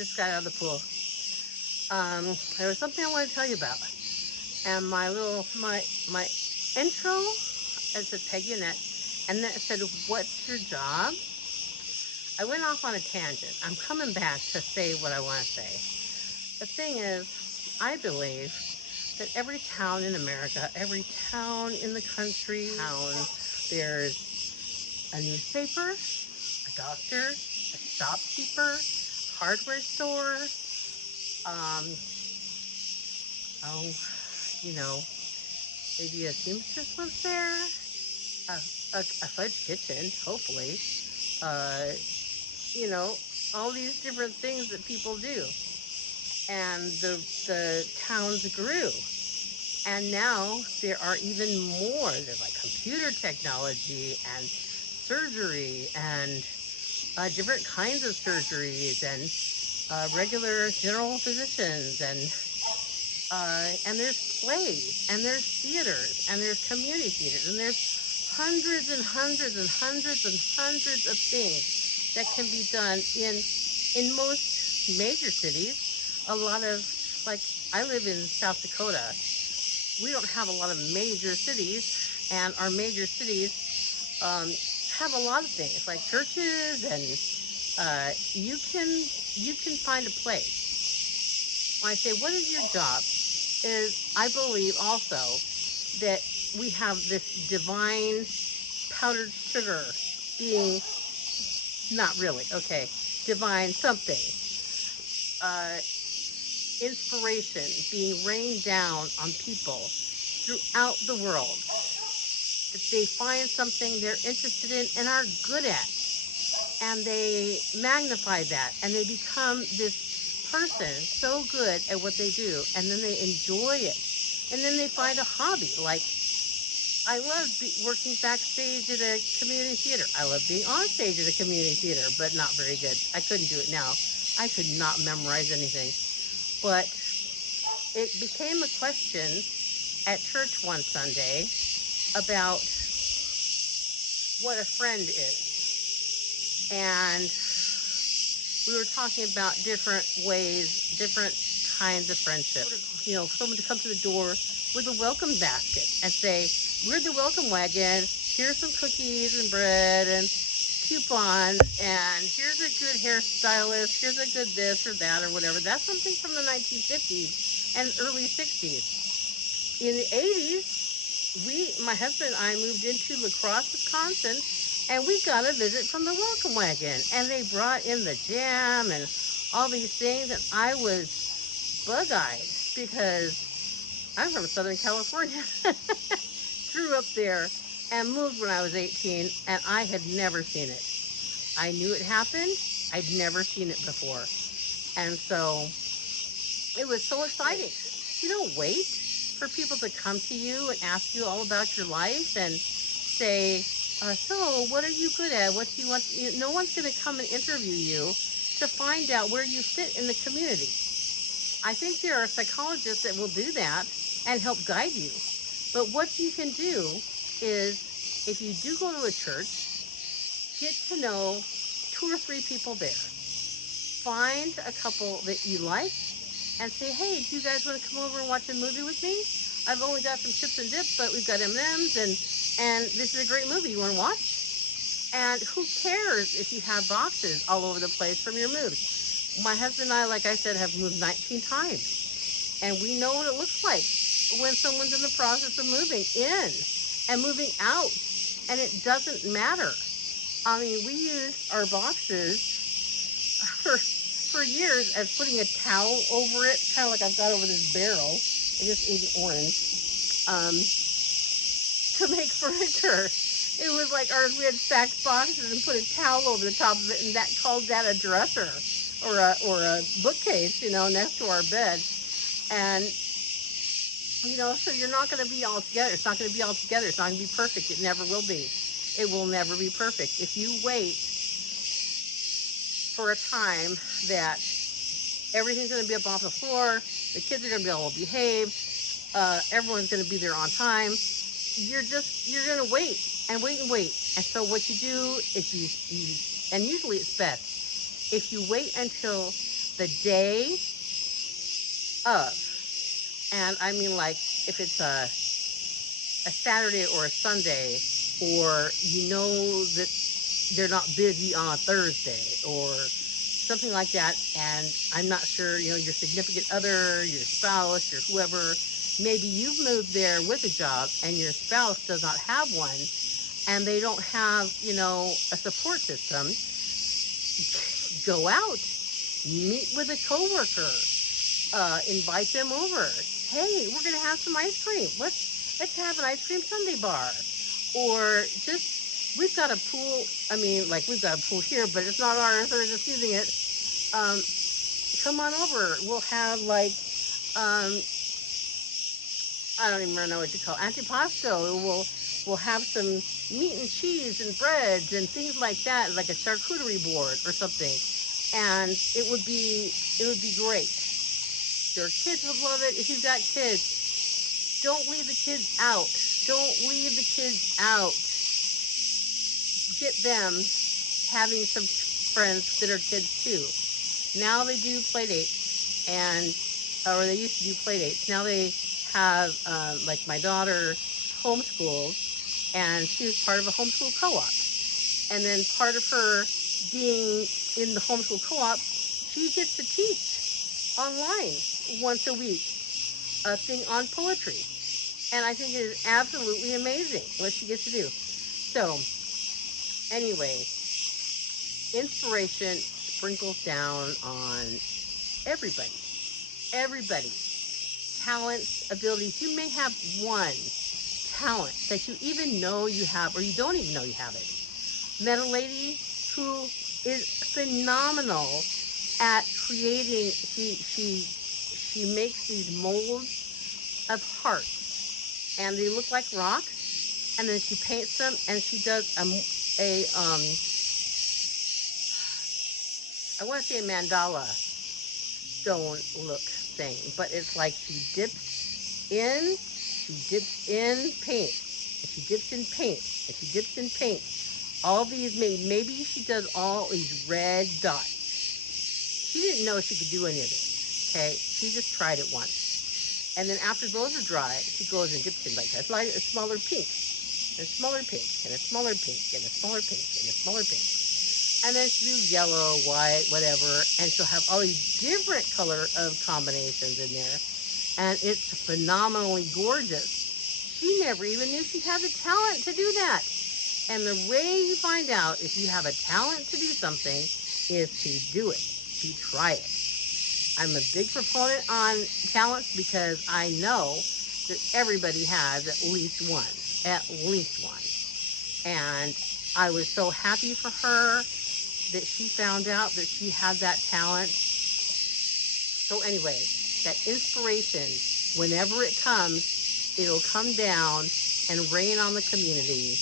just got out of the pool. There was something I want to tell you about. And my intro, it said Peggy Annette, and then it said, "What's your job?" I went off on a tangent. I'm coming back to say what I want to say. The thing is, I believe that every town in America, every town in the country, there's a newspaper, a doctor, a shopkeeper, hardware store, um, oh, you know, maybe a seamstress lives there, a fudge kitchen, hopefully, uh, you know, all these different things that people do. And the towns grew. And now there are even more. There's like computer technology and surgery and different kinds of surgeries and regular general physicians and there's plays and there's theaters and there's community theaters and there's hundreds and hundreds and hundreds and hundreds of things that can be done in most major cities. A lot of, like, I live in South Dakota. We don't have a lot of major cities, and our major cities have a lot of things like churches, and you can find a place. When I say, what is your job, is I believe also that we have this divine powdered sugar being, not really, okay, divine something, uh, inspiration being rained down on people throughout the world, that they find something they're interested in and are good at, and they magnify that, and they become this person so good at what they do, and then they enjoy it, and then they find a hobby. Like, I love working backstage at a community theater. I love being on stage at a community theater, but not very good. I couldn't do it now. I could not memorize anything. But it became a question at church one Sunday about what a friend is. And we were talking about different ways, different kinds of friendship. You know, someone to come to the door with a welcome basket and say, "We're the welcome wagon. Here's some cookies and bread and coupons, and here's a good hairstylist. Here's a good this or that or whatever." That's something from the 1950s and early 60s. In the 80s, my husband and I moved into La Crosse, Wisconsin, and we got a visit from the welcome wagon, and they brought in the jam and all these things, and I was bug-eyed because I'm from Southern California. Grew up there and moved when I was 18, and I had never seen it. I knew it happened. I'd never seen it before. And so it was so exciting. You don't wait for people to come to you and ask you all about your life and say, "So what are you good at? What do you want?" No one's going to come and interview you to find out where you fit in the community. I think there are psychologists that will do that and help guide you. But what you can do is, if you do go to a church, get to know two or three people there. Find a couple that you like and say, "Hey, do you guys want to come over and watch a movie with me? I've only got some chips and dip, but we've got M&Ms, and this is a great movie. You want to watch?" And who cares if you have boxes all over the place from your moves? My husband and I, like I said, have moved 19 times, and we know what it looks like when someone's in the process of moving in and moving out, and it doesn't matter. I mean, we used our boxes for years as putting a towel over it, kind of like I've got over this barrel. I just ate an orange. To make furniture. It was like ours. We had stacked boxes and put a towel over the top of it, and that called that a dresser or a bookcase, next to our bed. And so you're not going to be all together. It's not going to be all together. It's not going to be perfect. It never will be. It will never be perfect. If you wait for a time that everything's going to be up off the floor, the kids are going to be all behaved, everyone's going to be there on time, you're going to wait and wait and wait. And so what you do is you and usually it's best if you wait until the day of. And I mean, like, if it's a Saturday or a Sunday, or you know that they're not busy on a Thursday or something like that, and I'm not sure, your significant other, your spouse, your whoever, maybe you've moved there with a job and your spouse does not have one, and they don't have, a support system. Go out, meet with a coworker, invite them over. Hey, we're gonna have some ice cream. Let's have an ice cream sundae bar, or just we've got a pool. I mean, like we've got a pool here, but it's not ours. We're just using it. Um, Come on over. We'll have like I don't even know what you call it, antipasto. We'll have some meat and cheese and breads and things like that, like a charcuterie board or something, and it would be great. Your kids would love it. If you've got kids, don't leave the kids out. Don't leave the kids out. Get them having some friends that are kids too. Now they do play dates, or they used to do play dates. Now they have, like my daughter homeschooled, and she was part of a homeschool co-op. And then part of her being in the homeschool co-op, she gets to teach online once a week a thing on poetry. And I think it is absolutely amazing what she gets to do. So, anyway, inspiration sprinkles down on everybody. Everybody. Talents, abilities. You may have one talent that you even know you have, or you don't even know you have it. Met a lady who is phenomenal at creating. She makes these molds of hearts, and they look like rocks. And then she paints them, and she does a I want to say a mandala stone look thing, but it's like she dips in paint, and she dips in paint, and she dips in paint. All these, maybe she does all these red dots. She didn't know she could do any of this, okay? She just tried it once. And then after those are dry, she goes and dips in like that, like a smaller pink, and a smaller pink, and a smaller pink, and a smaller pink, and a smaller pink. And then she'll do yellow, white, whatever, and she'll have all these different color of combinations in there. And it's phenomenally gorgeous. She never even knew she had the talent to do that. And the way you find out if you have a talent to do something is to do it, to try it. I'm a big proponent on talents because I know that everybody has at least one. At least one. And I was so happy for her that she found out that she had that talent. So anyway, that inspiration, whenever it comes, it'll come down and rain on the community.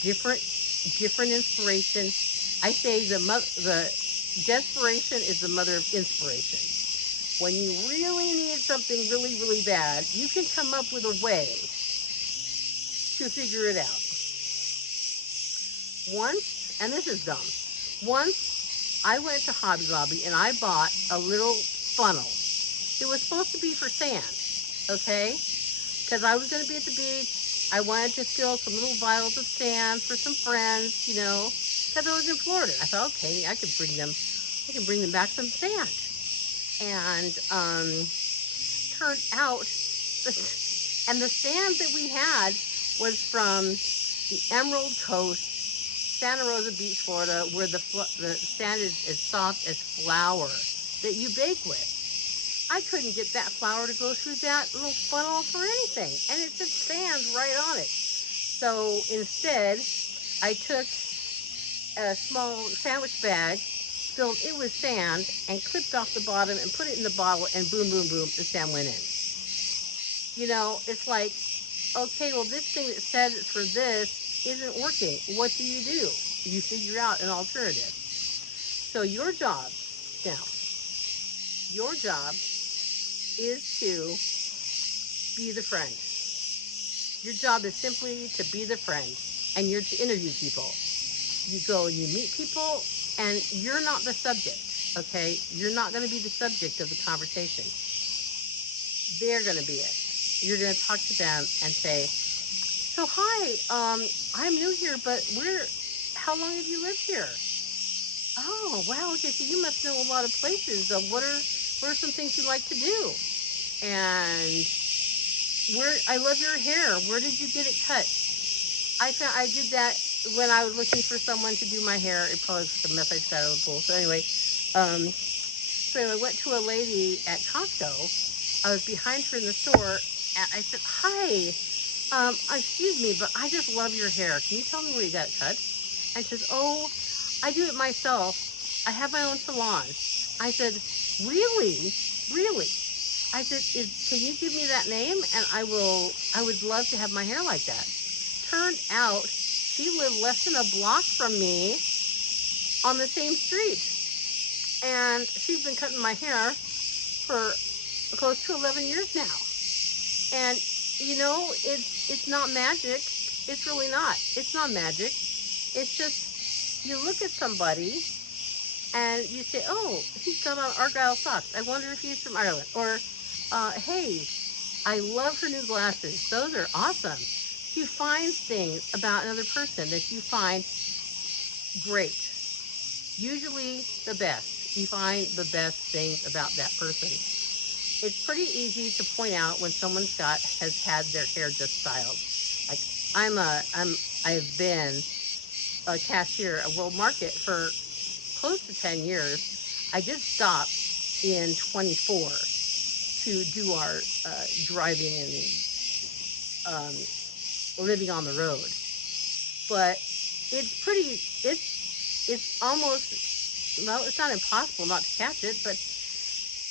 Different inspiration. I say the desperation is the mother of inspiration. When you really need something really, really bad, you can come up with a way to figure it out. Once, and this is dumb, once I went to Hobby Lobby and I bought a little funnel. It was supposed to be for sand, okay? Because I was going to be at the beach. I wanted to fill some little vials of sand for some friends, because I was in Florida. I thought, okay, I can bring them back some sand. And turned out, and the sand that we had was from the Emerald Coast, Santa Rosa Beach, Florida, where the sand is as soft as flour that you bake with. I couldn't get that flour to go through that little funnel for anything, and it just sands right on it. So instead, I took a small sandwich bag, filled it with sand, and clipped off the bottom and put it in the bottle, and boom, boom, boom, the sand went in. It's like, okay, well, this thing that says it's for this isn't working. What do? You figure out an alternative. So your job is to be the friend. Your job is simply to be the friend, and you're to interview people. You go and you meet people, and you're not the subject. okay? You're not going to be the subject of the conversation. They're going to be it. You're going to talk to them and say, so hi, I'm new here, but how long have you lived here? Oh, wow, okay, so you must know a lot of places. What are some things you like to do? And I love your hair. Where did you get it cut? I did that when I was looking for someone to do my hair. It probably was the mess I just got out of the pool. So anyway, I went to a lady at Costco. I was behind her in the store, and I said, "Hi, excuse me, but I just love your hair. Can you tell me where you got it cut?" And she says, "Oh, I do it myself. I have my own salon." I said, "Really, really?" I said, "Can you give me that name? And I would love to have my hair like that." Turned out she lived less than a block from me on the same street. And she's been cutting my hair for close to 11 years now. And it's not magic. It's really not. It's not magic. It's just you look at somebody and you say, "Oh, he's got on Argyle socks. I wonder if he's from Ireland." Or, "Hey, I love her new glasses. Those are awesome." You find things about another person that you find great. Usually the best. You find the best things about that person. It's pretty easy to point out when has had their hair just styled. Like I've been a cashier at World Market for close to 10 years. I did stop in 24 to do our driving and um, living on the road. But it's almost, well, it's not impossible not to catch it, but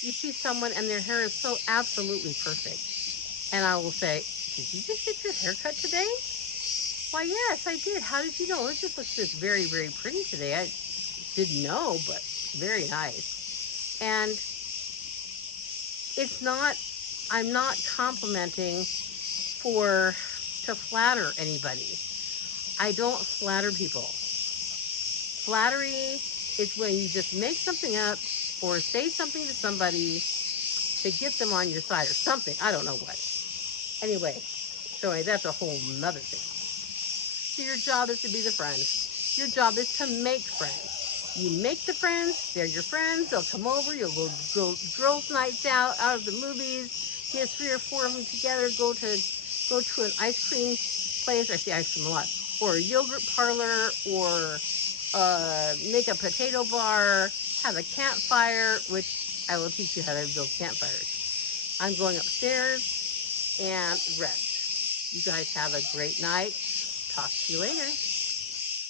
you see someone and their hair is so absolutely perfect. And I will say, "Did you just get your hair cut today?" "Why, yes, I did. How did you know? It just looks just very, very pretty today. I didn't know, but very nice." And it's not, I'm not complimenting to flatter anybody. I don't flatter people. Flattery is when you just make something up or say something to somebody to get them on your side or something. I don't know what. Anyway, that's a whole nother thing. So your job is to be the friend. Your job is to make friends. You make the friends, they're your friends, they'll come over, you'll go girls' nights out of the movies, get 3 or 4 of them together, go to an ice cream place, I see ice cream a lot, or a yogurt parlor, or make a potato bar, have a campfire, which I will teach you how to build campfires. I'm going upstairs and rest. You guys have a great night. Talk to you later.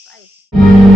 Bye.